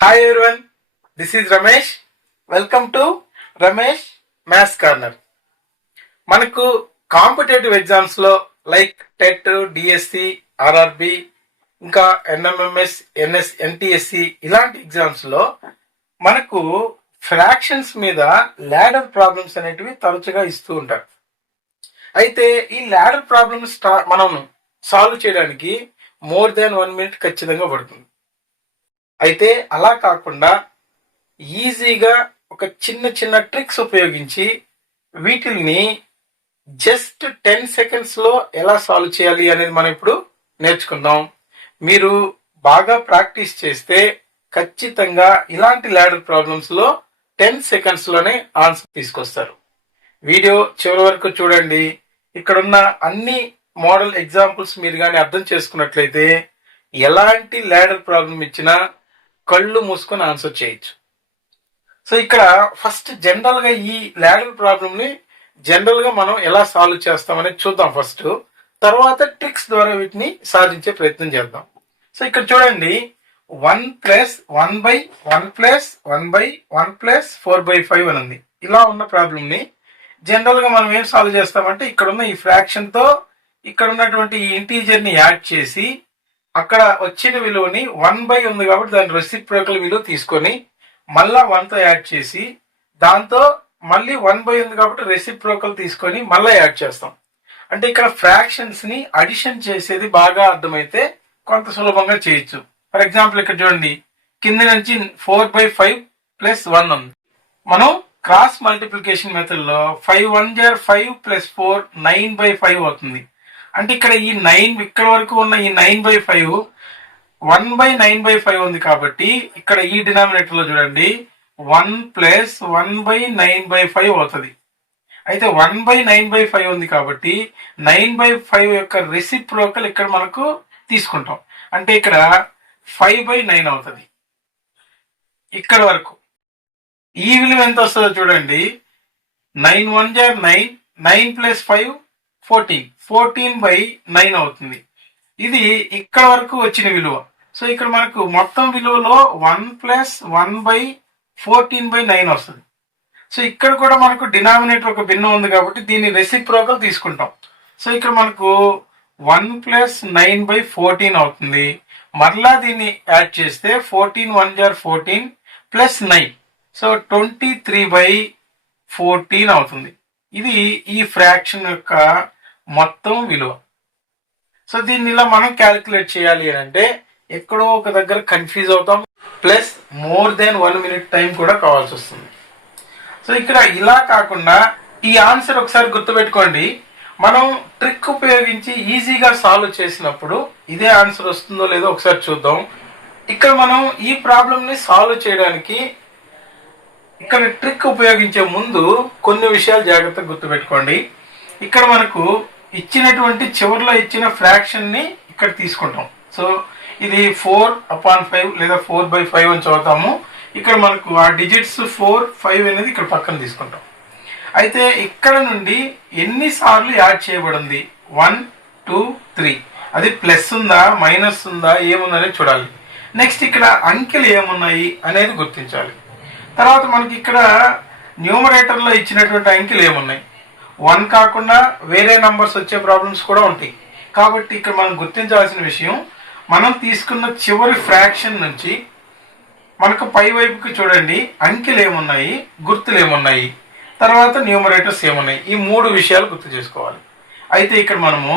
Hi everyone, this is Ramesh. Welcome to Ramesh Maths Corner. మనకు competitive exams లో like TET, DSC, RRB, ఇంకా NMMS, ఎన్టిఎస్సి ఇలాంటి exams లో మనకు ఫ్రాక్షన్స్ మీద ల్యాడర్ ప్రాబ్లమ్స్ అనేటివి తరచుగా ఇస్తూ ఉంటారు. అయితే ఈ ల్యాడర్ ప్రాబ్లమ్స్ మనం సాల్వ్ చేయడానికి మోర్ దాన్ 1 minute ఖచ్చితంగా పడుతుంది. అయితే అలా కాకుండా ఈజీగా ఒక చిన్న చిన్న ట్రిక్స్ ఉపయోగించి వీటిల్ని జస్ట్ 10 seconds లో ఎలా సాల్వ్ చేయాలి అనేది మనం ఇప్పుడు నేర్చుకుందాం. మీరు బాగా ప్రాక్టీస్ చేస్తే ఖచ్చితంగా ఇలాంటి ల్యాడర్ ప్రాబ్లమ్స్ లో 10 seconds లోనే ఆన్సర్ తీసుకొస్తారు. వీడియో చివరి వరకు చూడండి. ఇక్కడున్న అన్ని మోడల్ ఎగ్జాంపుల్స్ మీరు కానీ అర్థం చేసుకున్నట్లయితే ఎలాంటి ల్యాడర్ ప్రాబ్లం ఇచ్చినా కళ్ళు మూసుకొని ఆన్సర్ చేయొచ్చు. సో ఇక్కడ ఫస్ట్ జనరల్ గా ఈ ల్యాడర్ ప్రాబ్లమ్ ని జనరల్ గా మనం ఎలా సాల్వ్ చేస్తామనేది చూద్దాం ఫస్ట్. తర్వాత ట్రిక్స్ ద్వారా వీటిని సాధించే ప్రయత్నం చేద్దాం. సో ఇక్కడ చూడండి 1 + 1/1 + 1/1 + 4/5 అని ఉంది. ఇలా ఉన్న ప్రాబ్లమ్ ని జనరల్ గా మనం ఏం సాల్వ్ చేస్తామంటే ఇక్కడ ఉన్న ఈ ఫ్రాక్షన్ తో ఇక్కడ ఉన్నటువంటి ఈ ఇంటీజర్ ని యాడ్ చేసి అక్కడ వచ్చిన విలువని 1/, ఉంది కాబట్టి దాని రెసిప్రోకల్ విలువ తీసుకొని మళ్ళా 1 తో యాడ్ చేసి దాంతో మళ్ళీ 1/, ఉంది కాబట్టి రెసిప్రోకల్ తీసుకొని మళ్ళీ యాడ్ చేస్తాం. అంటే ఇక్కడ ఫ్రాక్షన్స్ ని అడిషన్ చేసేది బాగా అర్థమైతే కొంత సులభంగా చేయొచ్చు. ఫర్ ఎగ్జాంపుల్ ఇక్కడ చూడండి, కింద నుంచి 4/5 + 1 ఉంది. మనం క్రాస్ మల్టిప్లికేషన్ మెథడ్ లో 5 1 = 5 + 4 9/5 అవుతుంది. అంటే ఇక్కడ ఈ 9 ఇక్కడ వరకు ఉన్న ఈ 9/5 1/9/5 ఉంది కాబట్టి ఇక్కడ ఈ డినామినేటర్ లో చూడండి 1 + 1/9/5 అవుతుంది. అయితే 1/9/5 ఉంది కాబట్టి 9/5 యొక్క రెసిప్రోకల్ ఇక్కడ మనకు తీసుకుంటాం. అంటే ఇక్కడ 5/9 అవుతుంది. ఇక్కడ వరకు ఈ విలువ ఎంత వస్తుందో చూడండి, 9 1 = 9, 9 + 5 14, 14/9 అవుతుంది. ఇది ఇక్కడ వరకు వచ్చిన విలువ. సో ఇక్కడ మనకు మొత్తం విలువలో 1 + 1/14/9 వస్తుంది. సో ఇక్కడ కూడా మనకు డినామినేటర్ ఒక భిన్నం ఉంది కాబట్టి దీన్ని రెసిప్రోకల్ తీసుకుంటాం. సో ఇక్కడ మనకు 1 + 9/14 అవుతుంది. మరలా దీన్ని యాడ్ చేస్తే 14 1 = 14 + 9, సో 23/14 అవుతుంది. ఇది ఈ ఫ్రాక్షన్ యొక్క మొత్తం విలువ. సో దీన్ని ఇలా మనం క్యాలిక్యులేట్ చేయాలి అని అంటే ఎక్కడో ఒక దగ్గర కన్ఫ్యూజ్ అవుతాం, plus more than 1 minute time కూడా కావాల్సి వస్తుంది. సో ఇక్కడ ఇలా కాకుండా ఈ ఆన్సర్ ఒకసారి గుర్తుపెట్టుకోండి. మనం ట్రిక్ ఉపయోగించి ఈజీగా సాల్వ్ చేసినప్పుడు ఇదే ఆన్సర్ వస్తుందో లేదో ఒకసారి చూద్దాం. ఇక్కడ మనం ఈ ప్రాబ్లమ్ ని సాల్వ్ చేయడానికి ఇక్కడ ట్రిక్ ఉపయోగించే ముందు కొన్ని విషయాలు జాగ్రత్తగా గుర్తుపెట్టుకోండి. ఇక్కడ మనకు ఇచ్చినటువంటి చివరిలో ఇచ్చిన ఫ్రాక్షన్ ని ఇక్కడ తీసుకుంటాం. సో ఇది 4/5 లేదా 4/5 అని చదువుతాము. ఇక్కడ మనకు ఆ డిజిట్స్ 4 5 అనేది ఇక్కడ పక్కన తీసుకుంటాం. అయితే ఇక్కడ నుండి ఎన్నిసార్లు యాడ్ చేయబడింది 1 2 3, అది ప్లస్ ఉందా మైనస్ ఉందా ఏముందనేది చూడాలి. నెక్స్ట్ ఇక్కడ అంకెలు ఏమున్నాయి అనేది గుర్తించాలి. తర్వాత మనకి ఇక్కడ న్యూమరేటర్ లో ఇచ్చినటువంటి అంకెలు ఏమున్నాయి, 1 కాకుండా వేరే నంబర్స్ వచ్చే ప్రాబ్లమ్స్ కూడా ఉంటాయి. కాబట్టి ఇక్కడ మనం గుర్తించాల్సిన విషయం, మనం తీసుకున్న చివరి ఫ్రాక్షన్ నుంచి మనకు పై వైపుకి చూడండి అంకెలు ఏమున్నాయి, గుర్తులు ఏమున్నాయి, తర్వాత న్యూమరేటర్స్ ఏమున్నాయి, ఈ 3 విషయాలు గుర్తు చేసుకోవాలి. అయితే ఇక్కడ మనము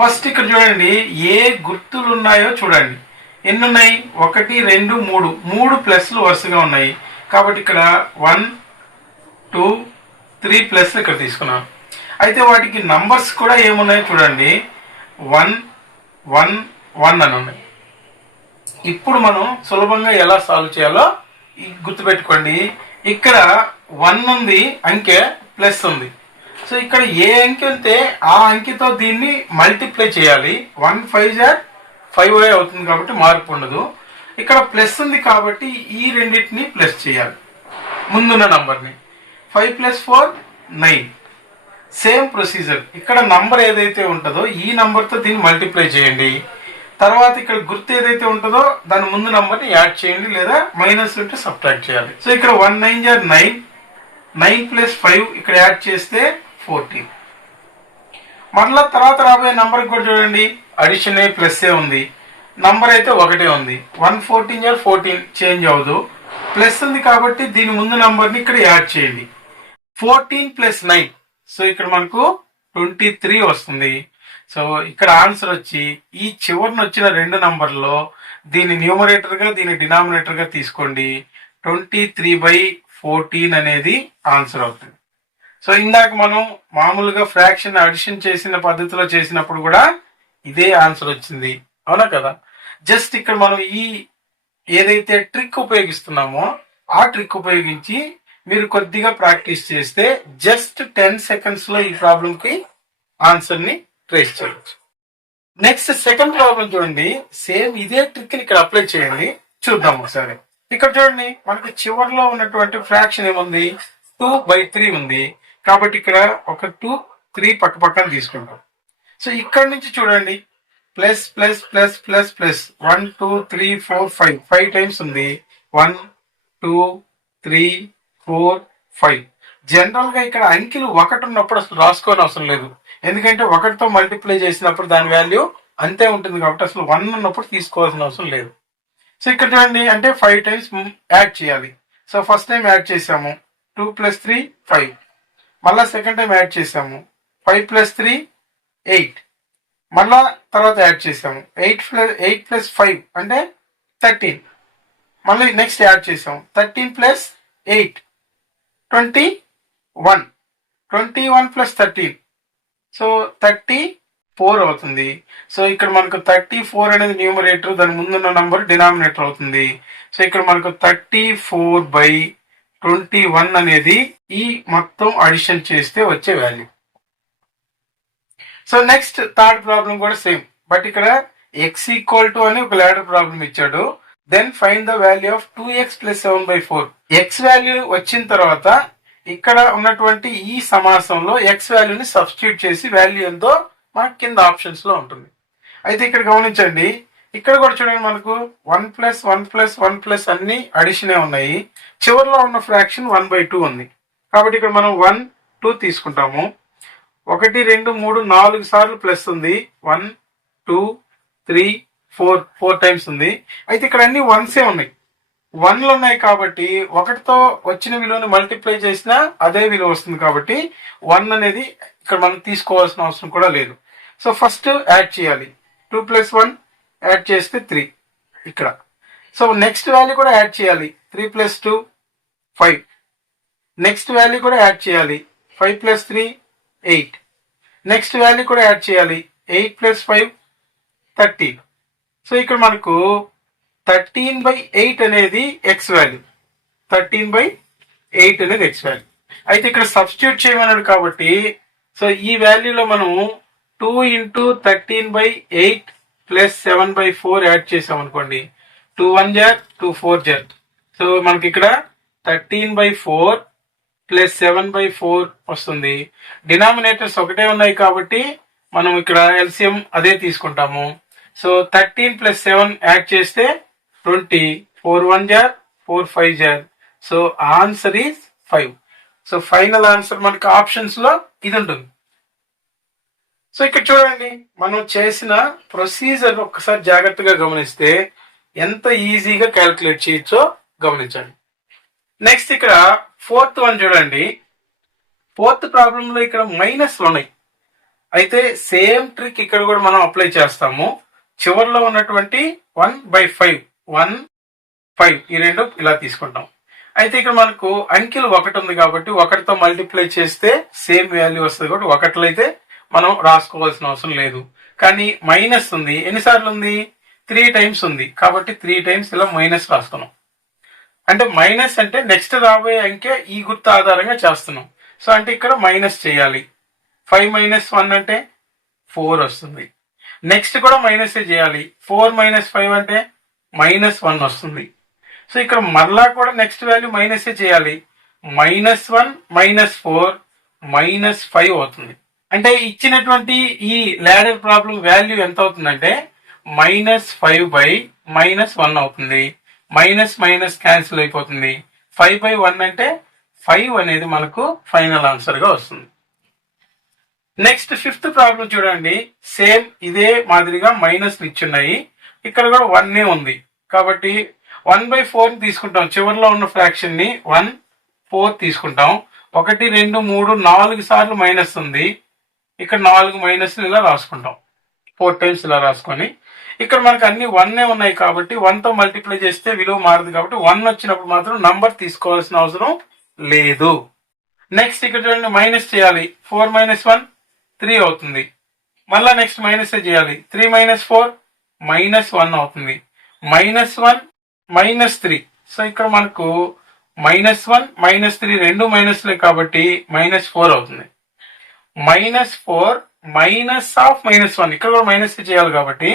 ఫస్ట్ ఇక్కడ చూడండి ఏ గుర్తులు ఉన్నాయో చూడండి. ఎన్ని ఉన్నాయి, 1 2 3, 3 ప్లస్లు వరుసగా ఉన్నాయి. కాబట్టి ఇక్కడ 1 2 3 ప్లస్ ఇక్కడ తీసుకున్నాను. అయితే వాటికి నంబర్స్ కూడా ఏమున్నాయో చూడండి, 1 1 1 అని ఉన్నాయి. ఇప్పుడు మనం సులభంగా ఎలా సాల్వ్ చేయాలో గుర్తుపెట్టుకోండి. ఇక్కడ 1 ఉంది అంకె, ప్లస్ ఉంది. సో ఇక్కడ ఏ అంకె ఉంటే ఆ అంకెతో దీన్ని మల్టిప్లై చేయాలి. 1 5 = 5 అవుతుంది కాబట్టి మార్పు ఉండదు. ఇక్కడ ప్లస్ ఉంది కాబట్టి ఈ రెండింటిని ప్లస్ చేయాలి ముందున్న నంబర్ని. 5 + 4 9. సేమ్ ప్రొసీజర్, ఇక్కడ నంబర్ ఏదైతే ఉంటుందో ఈ నంబర్తో దీన్ని మల్టిప్లై చేయండి. తర్వాత ఇక్కడ గుర్తు ఏదైతే ఉంటుందో దాని ముందు నంబర్ని యాడ్ చేయండి, లేదా మైనస్ ఉంటే సబ్ట్రాక్ట్ చేయాలి. సో ఇక్కడ 1 9 = 9, 9 + 5 ఇక్కడ యాడ్ చేస్తే 14. మరలా తర్వాత రాబోయే నంబర్ కూడా చూడండి, అడిషన్ ప్లస్ ఉంది, నంబర్ అయితే ఒకటే ఉంది. 1 14 = 14 చేంజ్ అవ్వదు, ప్లస్ ఉంది కాబట్టి దీని ముందు నంబర్ని ఇక్కడ యాడ్ చేయండి. 14 + 9, సో ఇక్కడ మనకు 23 వస్తుంది. సో ఇక్కడ ఆన్సర్ వచ్చి ఈ చివరిని వచ్చిన రెండు నంబర్లో దీని న్యూమరేటర్ గా దీని డినామినేటర్ గా తీసుకోండి. 23/14 అనేది ఆన్సర్ అవుతుంది. సో ఇందాక మనం మామూలుగా ఫ్రాక్షన్ అడిషన్ చేసిన పద్ధతిలో చేసినప్పుడు కూడా ఇదే ఆన్సర్ వచ్చింది, అవునా కదా. జస్ట్ ఇక్కడ మనం ఈ ఏదైతే ట్రిక్ ఉపయోగిస్తున్నామో ఆ ట్రిక్ ఉపయోగించి మీరు కొద్దిగా ప్రాక్టీస్ చేస్తే జస్ట్ 10 seconds లో ఈ ప్రాబ్లం కి ఆన్సర్ ని ట్రేస్ చేయొచ్చు. నెక్స్ట్ సెకండ్ ప్రాబ్లం చూడండి, సేమ్ ఇదే ట్రిక్ ని ఇక్కడ అప్లై చేయండి, చూద్దాం ఒకసారి. ఇక్కడ చూడండి, మనకి చివరిలో ఉన్నటువంటి ఫ్రాక్షన్ ఏముంది, 2/3 ఉంది. కాబట్టి ఇక్కడ ఒక 2 3 పక్క పక్కన తీసుకుంటాం. సో ఇక్కడ నుంచి చూడండి, plus plus plus plus plus 1 2 3 4 5 5 times ఉంది. 1 2 3 4 5. జనరల్ గా ఇక్కడ అంకెలు 1 ఉన్నప్పుడు అసలు రాసుకోని అవసరం లేదు, ఎందుకంటే 1తో మల్టిప్లై చేసినప్పుడు దాని వాల్యూ అంతే ఉంటుంది కాబట్టి అసలు 1 ఉన్నప్పుడు తీసుకోవాల్సిన అవసరం లేదు. సో ఇక్కడ చూడండి, అంటే 5 టైమ్స్ యాడ్ చేయాలి. సో ఫస్ట్ టైం యాడ్ చేసాము 2 + 3 5, మళ్ళా సెకండ్ టైం యాడ్ చేసాము 5 + 3 8, మళ్ళా తర్వాత యాడ్ చేసాము 8 + 5 అంటే 13, మళ్ళీ నెక్స్ట్ యాడ్ చేసాము 13 + 8 21, 21 + 13 సో 34 అవుతుంది. సో ఇక్కడ మనకు 34 అనేది న్యూమరేటర్, దాని ముందున్న నంబర్ డినామినేటర్ అవుతుంది. సో ఇక్కడ మనకు 34/21 అనేది ఈ మొత్తం అడిషన్ చేస్తే వచ్చే value. So next third problem కూడా సేమ్, బట్ ఇక్కడ x = అని ఒక లాడర్ ప్రాబ్లం ఇచ్చాడు. Then find the value of 2x + 7/4. x value వచ్చిన తర్వాత ఇక్కడ ఉన్నటువంటి ఈ సమాసంలో x వాల్యూని సబ్స్టిట్యూట్ చేసి వాల్యూ ఎంతో మనకు కింద ఆప్షన్స్ లో ఉంటుంది. అయితే ఇక్కడ గమనించండి, ఇక్కడ కూడా చూడండి, మనకు 1 + 1 + 1 + అన్ని అడిషనే ఉన్నాయి. చివరిలో ఉన్న ఫ్రాక్షన్ 1/2 ఉంది. కాబట్టి ఇక్కడ మనం 1 2 తీసుకుంటాము. 1 2 3 4 సార్లు ప్లస్ ఉంది. 1 2 3 4 టైమ్స్ ఉంది. అయితే ఇక్కడ అన్ని వన్సే ఉన్నాయి, 1లు ఉన్నాయి కాబట్టి 1తో వచ్చిన విలువను మల్టిప్లై చేసినా అదే విలువ వస్తుంది. కాబట్టి 1 అనేది ఇక్కడ మనం తీసుకోవాల్సిన అవసరం కూడా లేదు. సో ఫస్ట్ యాడ్ చేయాలి, 2 + 1 యాడ్ చేస్తే 3 ఇక్కడ. సో నెక్స్ట్ వాల్యూ కూడా యాడ్ చేయాలి, 3 + 2 5. నెక్స్ట్ వాల్యూ కూడా యాడ్ చేయాలి, 5 + 3 8. నెక్స్ట్ వాల్యూ కూడా యాడ్ చేయాలి, 8 + 5 13. సో ఇక్కడ మనకు 13/8 అనేది ఎక్స్ వాల్యూ, 13/8 అనేది ఎక్స్ వాల్యూ. అయితే ఇక్కడ సబ్స్టిట్యూట్ చేయమన్నాడు కాబట్టి సో ఈ వాల్యూలో మనం 2 × 13/8 + 7/4 యాడ్ చేసాం అనుకోండి, 2 1 = 2 4 = సో మనకి ఇక్కడ 13/4 + 7/4 వస్తుంది. డినామినేటర్స్ ఒకటే ఉన్నాయి కాబట్టి మనం ఇక్కడ ఎల్సిఎం అదే తీసుకుంటాము. సో 13 + 7 యాడ్ చేస్తే 20, 4 1 = 4 5 = so answer is 5. So final answer మనకి ఆప్షన్స్ లో ఇది ఉంటుంది. సో ఇక్కడ చూడండి, మనం చేసిన ప్రొసీజర్ ఒక్కసారి జాగ్రత్తగా గమనిస్తే ఎంత ఈజీగా క్యాలిక్యులేట్ చేయొచ్చో గమనించండి. నెక్స్ట్ ఇక్కడ 4th వన్ చూడండి, 4th ప్రాబ్లంలో ఇక్కడ మైనస్లు ఉన్నాయి. అయితే సేమ్ ట్రిక్ ఇక్కడ కూడా మనం అప్లై చేస్తాము. చివరిలో ఉన్నటువంటి 1/5 1 5 ఈ రెండు ఇలా తీసుకుంటాం. అయితే ఇక్కడ మనకు అంకెలు 1 ఉంది కాబట్టి 1తో మల్టిప్లై చేస్తే సేమ్ వాల్యూ వస్తుంది కాబట్టి 1లో అయితే మనం రాసుకోవాల్సిన అవసరం లేదు. కానీ మైనస్ ఉంది, ఎన్నిసార్లు ఉంది, 3 టైమ్స్ ఉంది కాబట్టి 3 టైమ్స్ ఇలా మైనస్ రాస్తున్నాం. అంటే మైనస్ అంటే నెక్స్ట్ రాబోయే అంకె ఈ గుర్తు ఆధారంగా చేస్తున్నాం. సో అంటే ఇక్కడ మైనస్ చేయాలి. 5 - 1 అంటే 4 వస్తుంది. నెక్స్ట్ కూడా మైనస్ చేయాలి, 4 - 5 అంటే -1 వస్తుంది. సో ఇక్కడ మరలా కూడా నెక్స్ట్ వాల్యూ మైనస్ చేయాలి, -1 -4 -5 అవుతుంది. అంటే ఇచ్చినటువంటి ఈ లాడర్ ప్రాబ్లం వాల్యూ ఎంత అవుతుందంటే -5/-1 అవుతుంది. మైనస్ మైనస్ క్యాన్సిల్ అయిపోతుంది. 5/1 అంటే 5 అనేది మనకు ఫైనల్ ఆన్సర్ గా వస్తుంది. నెక్స్ట్ ఫిఫ్త్ ప్రాబ్లం చూడండి. సేమ్ ఇదే మాదిరిగా మైనస్లు ఇచ్చున్నాయి. ఇక్కడ కూడా 1 ఉంది కాబట్టి 1/4 తీసుకుంటాం. చివరిలో ఉన్న ఫ్రాక్షన్ ని 1/4 తీసుకుంటాం. 1 2 3 4 సార్లు మైనస్ ఉంది. ఇక్కడ 4 మైనస్లు ఇలా రాసుకుంటాం. 4 టైమ్స్ ఇలా రాసుకొని ఇక్కడ మనకు అన్ని 1 ఉన్నాయి కాబట్టి 1 తో మల్టిప్లై చేస్తే విలువ మారదు కాబట్టి 1 వచ్చినప్పుడు మాత్రం నంబర్ తీసుకోవాల్సిన అవసరం లేదు. నెక్స్ట్ ఇక్కడ చూడండి మైనస్ చేయాలి. 4 - 1 3 అవుతుంది. మళ్ళా నెక్స్ట్ మైనస్ చేయాలి. 3 - 4 -1 అవుతుంది. -1 -3. సో ఇక్కడ మనకు -1 -3 రెండు మైనస్లే కాబట్టి -4 అవుతుంది. -4 -1 ఇక్కడ కూడా మైనస్ చేయాలి కాబట్టి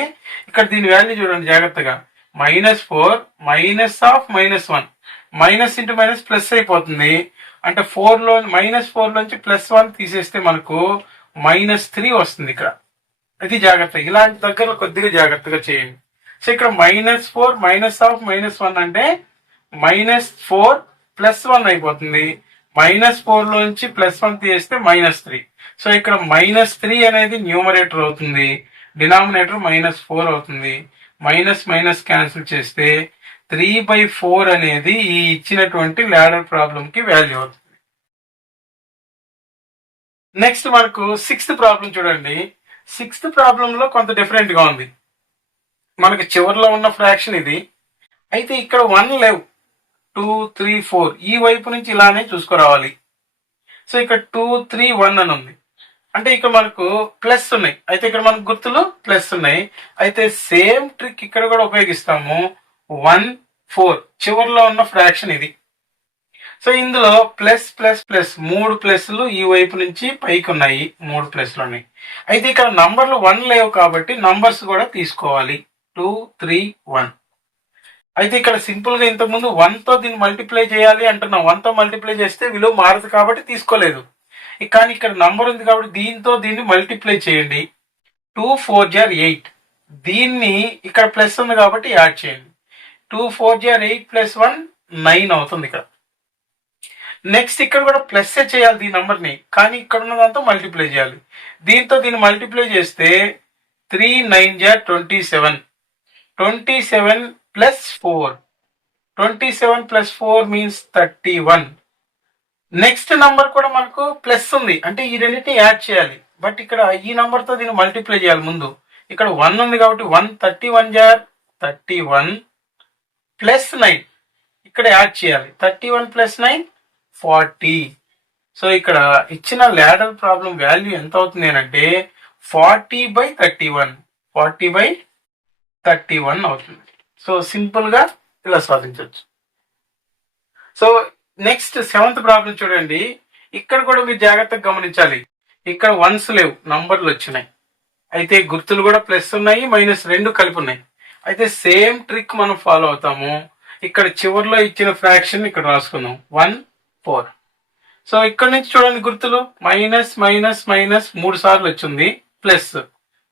ఇక్కడ దీని వాల్యూ చూడండి జాగ్రత్తగా. -4 -1 మైనస్ ఇంటూ మైనస్ ప్లస్ అయిపోతుంది. అంటే 4 లోంచి +1 తీసేస్తే మనకు -3 వస్తుంది. ఇక్కడ అది జాగ్రత్త. ఇలాంటి దగ్గర కొద్దిగా జాగ్రత్తగా చేయండి. సో ఇక్కడ -4 -1 అంటే -4 +1 అయిపోతుంది. -4 లోంచి +1 తీస్తే -3. సో ఇక్కడ -3 అనేది న్యూమరేటర్ అవుతుంది. డినామినేటర్ -4 అవుతుంది. మైనస్ మైనస్ క్యాన్సిల్ చేస్తే 3/4 అనేది ఈ ఇచ్చినటువంటి లాడర్ ప్రాబ్లం కి వాల్యూ అవుతుంది. నెక్స్ట్ మనకు సిక్స్త్ ప్రాబ్లం చూడండి. సిక్స్త్ ప్రాబ్లం లో కొంత డిఫరెంట్ గా ఉంది. మనకి చివరిలో ఉన్న ఫ్రాక్షన్ ఇది. అయితే ఇక్కడ 1 లేవు. 2 3 4 ఈ వైపు నుంచి ఇలానే చూసుకురావాలి. సో ఇక్కడ 2 3 1 అని ఉంది. అంటే ఇక్కడ మనకు ప్లస్ ఉన్నాయి. అయితే ఇక్కడ మనకు గుర్తులు ప్లస్ ఉన్నాయి. అయితే సేమ్ ట్రిక్ ఇక్కడ కూడా ఉపయోగిస్తాము. 1 4 చివరిలో ఉన్న ఫ్రాక్షన్ ఇది. సో ఇందులో ప్లస్ ప్లస్ ప్లస్ 3 ప్లస్లు ఈ వైపు నుంచి పైకి ఉన్నాయి. 3 ప్లస్లు ఉన్నాయి. అయితే ఇక్కడ నంబర్లు 1 లేవు కాబట్టి నంబర్స్ కూడా తీసుకోవాలి. 2 3 1. అయితే ఇక్కడ సింపుల్ గా ఇంతకుముందు 1 తో దీన్ని మల్టిప్లై చేయాలి అంటున్నాం. 1 తో మల్టిప్లై చేస్తే విలువ మారదు కాబట్టి తీసుకోలేదు. కానీ ఇక్కడ నంబర్ ఉంది కాబట్టి దీన్ని మల్టిప్లై చేయండి. 2 4 * 8. దీన్ని ఇక్కడ ప్లస్ ఉంది కాబట్టి యాడ్ చేయండి. 2 4 * 8 + 1 9 అవుతుంది ఇక్కడ. నెక్స్ట్ ఇక్కడ కూడా ప్లస్ చేయాలి దీని నంబర్ ని, కానీ ఇక్కడ ఉన్న దాంతో మల్టిప్లై చేయాలి. దీన్ని మల్టిప్లై చేస్తే 3 9 * 27. 27 + 4. 27 + 4 మీన్స్ 31. నెక్స్ట్ నంబర్ కూడా మనకు ప్లస్ ఉంది, అంటే ఈ రెండింటిని యాడ్ చేయాలి. బట్ ఇక్కడ ఈ నంబర్ తో దీన్ని మల్టిప్లై చేయాలి. ముందు ఇక్కడ 1 ఉంది కాబట్టి 131 * 31 + 9 ఇక్కడ యాడ్ చేయాలి. 31 + 9 40. సో ఇక్కడ ఇచ్చిన లాడర్ ప్రాబ్లం వాల్యూ ఎంత అవుతుంది అంటే 40/31. 40/31 అవుతుంది. సో సింపుల్ గా ఇలా సాధించవచ్చు. సో నెక్స్ట్ సెవెంత్ ప్రాబ్లం చూడండి. ఇక్కడ కూడా మీరు జాగ్రత్తగా గమనించాలి. ఇక్కడ 1s లేవు, నంబర్లు వచ్చినాయి. అయితే గుర్తులు కూడా ప్లస్ ఉన్నాయి, మైనస్ రెండు కలిపి ఉన్నాయి. అయితే సేమ్ ట్రిక్ మనం ఫాలో అవుతాము. ఇక్కడ చివరిలో ఇచ్చిన ఫ్రాక్షన్ ఇక్కడ రాసుకుందాం. 1 4. సో ఇక్కడ నుంచి చూడండి గుర్తులు మైనస్ మైనస్ మైనస్ 3 సార్లు వచ్చింది. ప్లస్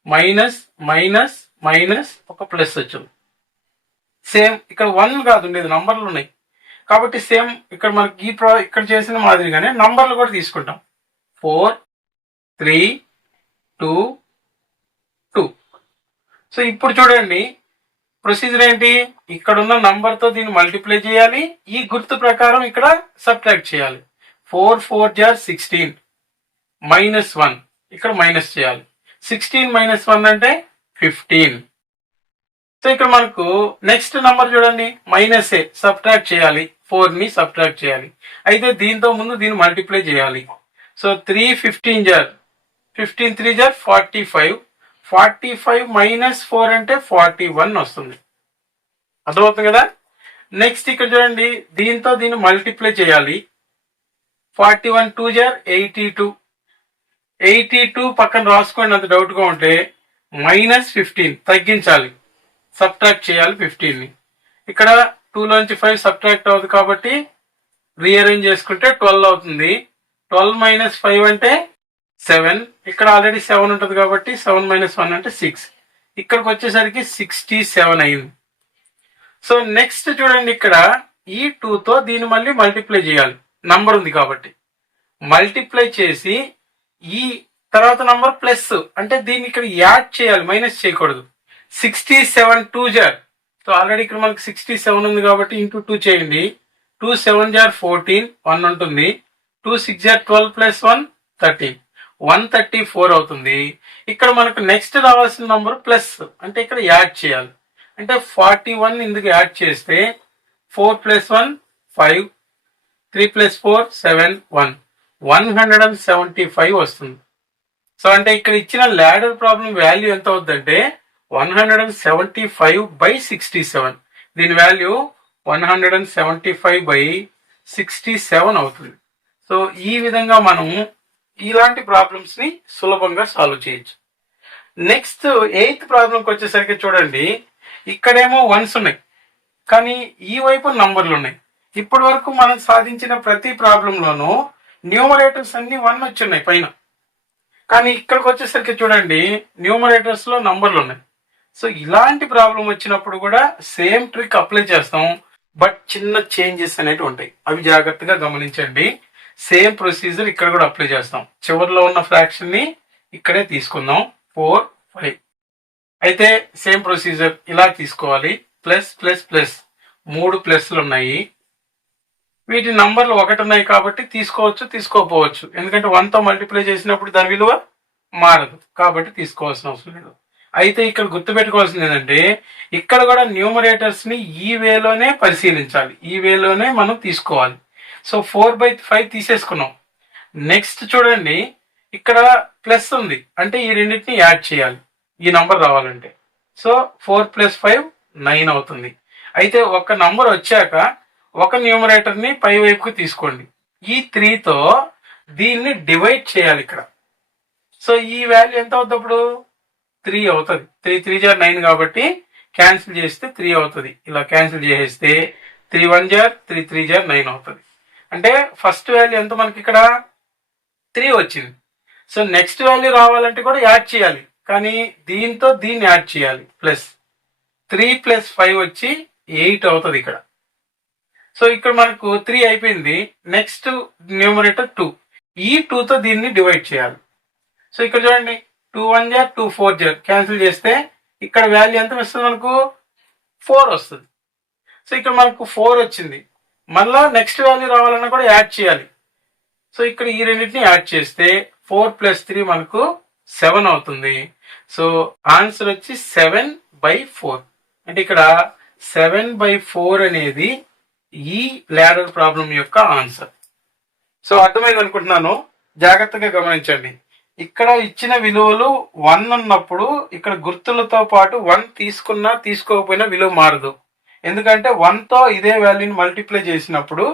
మైనస్ మైనస్ మైనస్ ఒక ప్లస్ వచ్చింది. సేమ్ ఇక్కడ 1 కాదు ఉండేది, నంబర్లు ఉన్నాయి కాబట్టి సేమ్ ఇక్కడ మనకి ఇక్కడ చేసిన మాదిరిగానే నంబర్లు కూడా తీసుకుంటాం. 4 3 2 2. సో ఇప్పుడు చూడండి ప్రొసీజర్ ఏంటి, ఇక్కడ ఉన్న నంబర్ తో దీన్ని మల్టిప్లై చేయాలి. ఈ గుర్తు ప్రకారం ఇక్కడ సబ్ట్రాక్ట్ చేయాలి. 4 4 * 16 -1 ఇక్కడ మైనస్ చేయాలి. 16 - 1 అంటే 15. సో ఇక్కడ మనకు నెక్స్ట్ నంబర్ చూడండి మైనస్ ఏ సబ్ట్రాక్ట్ చేయాలి. 4 ని సబ్ట్రాక్ట్ చేయాలి. అయితే దీంతో ముందు దీన్ని మల్టిప్లై చేయాలి. సో 3 15 * 15 3 * 45. 45 - 4 అంటే 41 వస్తుంది. అర్థమవుతుంది కదా. నెక్స్ట్ ఇక్కడ చూడండి దీంతో దీన్ని మల్టిప్లై చేయాలి. 41 2 * 82. 82 పక్కన రాసుకోండి అంత డౌట్ గా ఉంటే. -15 తగ్గించాలి, సబ్ట్రాక్ట్ చేయాలి 15 ని. ఇక్కడ 2 లోంచి 5 సబ్ట్రాక్ట్ అవుతుంది కాబట్టి రీఅరేంజ్ చేసుకుంటే 12 అవుతుంది. 12 - 5 అంటే 7. ఇక్కడ ఆల్రెడీ 7 ఉంటుంది కాబట్టి 7 - 1 అంటే 6. ఇక్కడికి వచ్చేసరికి 67 అయింది. సో నెక్స్ట్ చూడండి, ఇక్కడ ఈ 2తో దీన్ని మళ్ళీ మల్టిప్లై చేయాలి, నంబర్ ఉంది కాబట్టి. మల్టిప్లై చేసి ఈ తర్వాత నంబర్ ప్లస్, అంటే దీన్ని ఇక్కడ యాడ్ చేయాలి, మైనస్ చేయకూడదు. 67 2 జార్, సో ఆల్రెడీ ఇక్కడ మనకి 67 ఉంది కాబట్టి ఇంటూ 2 చేయండి. 2 7 జార్ 14, 1 ఉంటుంది. 2 6 జార్ 12 ప్లస్ 1 13, 134 అవుతుంది. ఇక్కడ మనకు నెక్స్ట్ రావాల్సిన నంబర్ ప్లస్, అంటే ఇక్కడ యాడ్ చేయాలి. అంటే 41 ఇందుకు యాడ్ చేస్తే 4 ప్లస్ 1 5, 3 ప్లస్ 4 7 1, 175 వస్తుంది. సో అంటే ఇక్కడ ఇచ్చిన లాడర్ ప్రాబ్లం వాల్యూ ఎంత అవుతుందంటే 175/67. దీని వాల్యూ 175/67 అవుతుంది. సో ఈ విధంగా మనం ఇలాంటి ప్రాబ్లమ్స్ ని సులభంగా సాల్వ్ చేయొచ్చు. నెక్స్ట్ 8th ప్రాబ్లంకి వచ్చేసరికి చూడండి, ఇక్కడేమో వన్స్ ఉన్నాయి కానీ ఈ వైపు నంబర్లు ఉన్నాయి. ఇప్పటి వరకు మనం సాధించిన ప్రతి ప్రాబ్లంలోనూ న్యూమరేటర్స్ అన్ని 1 వచ్చున్నాయి పైన, కానీ ఇక్కడికి వచ్చేసరికి చూడండి న్యూమరేటర్స్ లో నంబర్లు ఉన్నాయి. సో ఇలాంటి ప్రాబ్లం వచ్చినప్పుడు కూడా సేమ్ ట్రిక్ అప్లై చేస్తాం, బట్ చిన్న చేంజెస్ అనేవి ఉంటాయి, అవి జాగ్రత్తగా గమనించండి. సేమ్ ప్రొసీజర్ ఇక్కడ కూడా అప్లై చేస్తాం. చివరిలో ఉన్న ఫ్రాక్షన్ ని ఇక్కడే తీసుకుందాం, 4 5. అయితే సేమ్ ప్రొసీజర్ ఇలా తీసుకోవాలి. ప్లస్ ప్లస్ ప్లస్ 3 ప్లస్లు ఉన్నాయి, వీటి నంబర్లు 1 ఉన్నాయి కాబట్టి తీసుకోవచ్చు, తీసుకోకపోవచ్చు. ఎందుకంటే 1తో మల్టిప్లై చేసినప్పుడు దాని విలువ మారదు కాబట్టి తీసుకోవాల్సిన అవసరం లేదు. అయితే ఇక్కడ గుర్తుపెట్టుకోవాల్సింది ఏంటంటే ఇక్కడ కూడా న్యూమరేటర్స్ ని ఈ వేలోనే పరిశీలించాలి, ఈ వేలోనే మనం తీసుకోవాలి. సో 4/5 తీసేసుకున్నాం. నెక్స్ట్ చూడండి, ఇక్కడ ప్లస్ ఉంది, అంటే ఈ రెండింటిని యాడ్ చేయాలి ఈ నంబర్ రావాలంటే. సో 4 + 5 9 అవుతుంది. అయితే ఒక నంబర్ వచ్చాక ఒక న్యూమరేటర్ ని పై వైపుకి తీసుకోండి. ఈ 3తో దీన్ని డివైడ్ చేయాలి ఇక్కడ. సో ఈ వాల్యూ ఎంత అవుతుంది అప్పుడు 3 అవుతుంది. 3 3 జార్ 9 కాబట్టి క్యాన్సిల్ చేస్తే 3 అవుతుంది. ఇలా క్యాన్సిల్ చేసేస్తే 3 1 జార్ 3 3 జార్ 9 అవుతుంది. అంటే ఫస్ట్ వాల్యూ ఎంత మనకి ఇక్కడ 3 వచ్చింది. సో నెక్స్ట్ వాల్యూ రావాలంటే కూడా యాడ్ చేయాలి, కానీ దీంతో దీన్ని యాడ్ చేయాలి. ప్లస్ 3 + 5 వచ్చి 8 అవుతుంది ఇక్కడ. సో ఇక్కడ మనకు 3 అయిపోయింది. నెక్స్ట్ న్యూమరేటర్ 2, ఈ 2తో దీన్ని డివైడ్ చేయాలి. సో ఇక్కడ చూడండి 2 1 జార్ 2 4 జార్ క్యాన్సిల్ చేస్తే ఇక్కడ వాల్యూ ఎంత వస్తుంది మనకు 4 వస్తుంది. సో ఇక్కడ మనకు 4 వచ్చింది. మళ్ళా నెక్స్ట్ వాల్యూ రావాలన్నా కూడా యాడ్ చేయాలి. సో ఇక్కడ ఈ రెండింటిని యాడ్ చేస్తే 4 + 3 మనకు 7 అవుతుంది. సో ఆన్సర్ వచ్చి 7/4. అంటే ఇక్కడ 7/4 అనేది ఈ లాడర్ ప్రాబ్లం యొక్క ఆన్సర్. సో అర్థమైంది అనుకుంటున్నాను, జాగ్రత్తగా గమనించండి. ఇక్కడ ఇచ్చిన విలువలు 1 ఉన్నప్పుడు ఇక్కడ గుర్తులతో పాటు 1 తీసుకున్నా తీసుకోకపోయినా విలువ మారదు. ఎందుకంటే 1తో ఇదే వాల్యూని మల్టిప్లై చేసినప్పుడు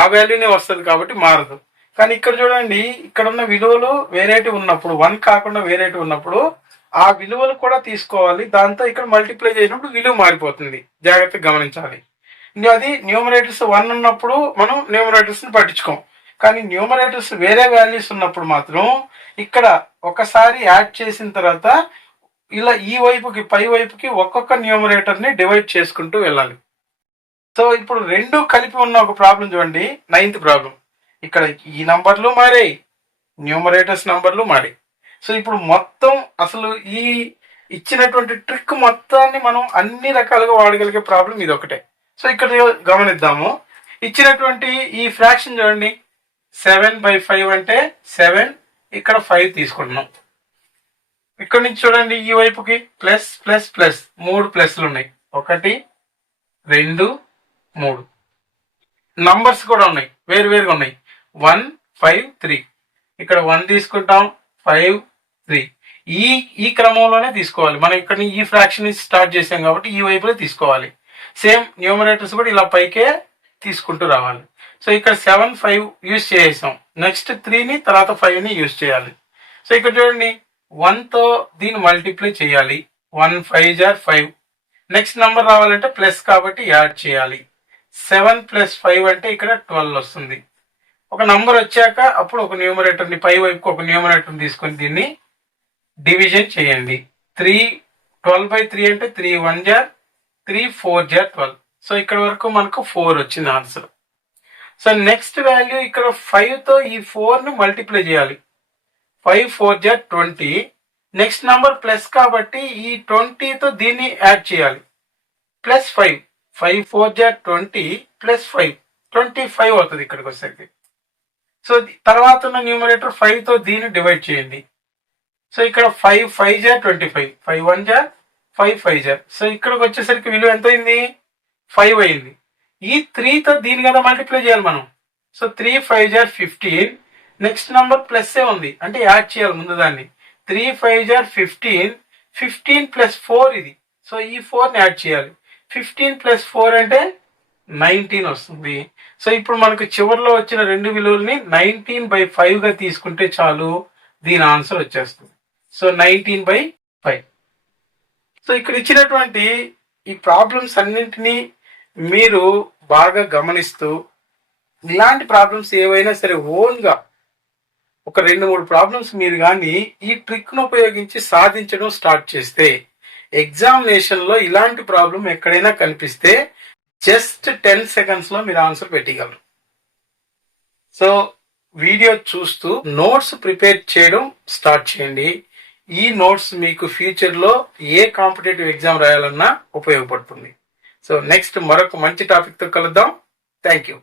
ఆ వాల్యూనే వస్తుంది కాబట్టి మారదు. కానీ ఇక్కడ చూడండి, ఇక్కడ ఉన్న విలువలు వేరేటి ఉన్నప్పుడు 1 కాకుండా వేరేటి ఉన్నప్పుడు ఆ విలువలు కూడా తీసుకోవాలి. దాంతో ఇక్కడ మల్టిప్లై చేసినప్పుడు విలువ మారిపోతుంది, జాగ్రత్తగా గమనించాలి. అది న్యూమరేటర్స్ 1 ఉన్నప్పుడు మనం న్యూమరేటర్స్ ని పట్టించుకోం, కానీ న్యూమరేటర్స్ వేరే వాల్యూస్ ఉన్నప్పుడు మాత్రం ఇక్కడ ఒకసారి యాడ్ చేసిన తర్వాత ఇలా ఈ వైపుకి పై వైపుకి ఒక్కొక్క న్యూమరేటర్ ని డివైడ్ చేసుకుంటూ వెళ్ళాలి. సో ఇప్పుడు రెండు కలిపి ఉన్న ఒక ప్రాబ్లం చూడండి, 9th ప్రాబ్లం. ఇక్కడ ఈ నంబర్లు మారాయి, న్యూమరేటర్స్ నంబర్లు మారాయి. సో ఇప్పుడు మొత్తం అసలు ఈ ఇచ్చినటువంటి ట్రిక్ మొత్తాన్ని మనం అన్ని రకాలుగా వాడగలిగే ప్రాబ్లం ఇది ఒకటే. సో ఇక్కడ గమనిద్దాము, ఇచ్చినటువంటి ఈ ఫ్రాక్షన్ చూడండి 7/5 అంటే 7, ఇక్కడ 5 తీసుకుంటున్నాం. ఇక్కడ నుంచి చూడండి ఈ వైపుకి ప్లస్ ప్లస్ ప్లస్ 3 ప్లస్లు ఉన్నాయి, 1 2 3. నంబర్స్ కూడా ఉన్నాయి, వేరువేరుగా ఉన్నాయి. 1 5 3, ఇక్కడ 1 తీసుకుంటాం, 5 3. ఈ క్రమంలోనే తీసుకోవాలి. మనం ఇక్కడ ఈ ఫ్రాక్షన్ స్టార్ట్ చేసాం కాబట్టి ఈ వైపులో తీసుకోవాలి. సేమ్ న్యూమరేటర్స్ కూడా ఇలా పైకే తీసుకుంటూ రావాలి. సో ఇక్కడ 7 5 యూజ్ చేసాం, నెక్స్ట్ 3ని తర్వాత 5ని యూజ్ చేయాలి. సో ఇక్కడ చూడండి 1తో దీన్ని మల్టిప్లై చేయాలి, 1 5 జార్ 5. నెక్స్ట్ నంబర్ రావాలంటే ప్లస్ కాబట్టి యాడ్ చేయాలి. 7 + 5 అంటే ఇక్కడ 12 వస్తుంది. ఒక నంబర్ వచ్చాక అప్పుడు ఒక న్యూమరేటర్ని పై వైపుకి ఒక న్యూమరేటర్ని తీసుకొని దీన్ని డివిజన్ చేయండి. 3 12/3 అంటే 3 1 జార్ 3 4 జార్ 12. సో ఇక్కడ వరకు మనకు 4 వచ్చింది ఆన్సర్. సో నెక్స్ట్ వాల్యూ ఇక్కడ 5 తో ఈ 4 ని మల్టిప్లై చేయాలి. 5 4 జార్ 20. నెక్స్ట్ నంబర్ ప్లస్ కాబట్టి ఈ 20 తో దీన్ని యాడ్ చేయాలి. ప్లస్ 5 5 4 జార్ 20 ప్లస్ 5 25 అవుతుంది ఇక్కడికి వచ్చేసరికి. సో తర్వాత ఉన్న న్యూమరేటర్ 5 తో దీన్ని డివైడ్ చేయండి. సో ఇక్కడ 5 5 జార్ 25 5 1 జార్ 5 5 జార్. సో ఇక్కడికి వచ్చేసరికి విలువ ఎంత అయింది? 5 అయింది. ఈ 3 తో దీని కదా మల్టిప్లై చేయాలి మనం. సో 3 5 జార్ 15. నెక్స్ట్ నంబర్ ప్లస్ ఏ ఉంది అంటే యాడ్ చేయాలి ముందు దాన్ని. 3 5 జార్ 15 15 ప్లస్ 4 ఇది. సో ఈ 4 ని యాడ్ చేయాలి. 15 ప్లస్ 4 అంటే 19 వస్తుంది. సో ఇప్పుడు మనకు చివరిలో వచ్చిన రెండు విలువల్ని 19/5 గా తీసుకుంటే చాలు, దీని ఆన్సర్ వచ్చేస్తుంది. సో 19/5. సో ఇక్కడ ఇచ్చినటువంటి ఈ ప్రాబ్లమ్స్ అన్నింటినీ మీరు బాగా గమనిస్తూ ఇలాంటి ప్రాబ్లమ్స్ ఏవైనా సరే ఓన్గా ఒక 2-3 ప్రాబ్లమ్స్ మీరు కానీ ఈ ట్రిక్ను ఉపయోగించి సాధించడం స్టార్ట్ చేస్తే ఎగ్జామినేషన్ లో ఇలాంటి ప్రాబ్లం ఎక్కడైనా కనిపిస్తే జస్ట్ 10 seconds లో మీరు ఆన్సర్ పెట్టగలరు. సో వీడియో చూస్తూ నోట్స్ ప్రిపేర్ చేయడం స్టార్ట్ చేయండి. ఈ నోట్స్ మీకు ఫ్యూచర్ లో ఏ కాంపిటేటివ్ ఎగ్జామ్ రాయాలన్నా ఉపయోగపడుతుంది. సో నెక్స్ట్ మరొక మంచి టాపిక్ తో కలుద్దాం. Thank you.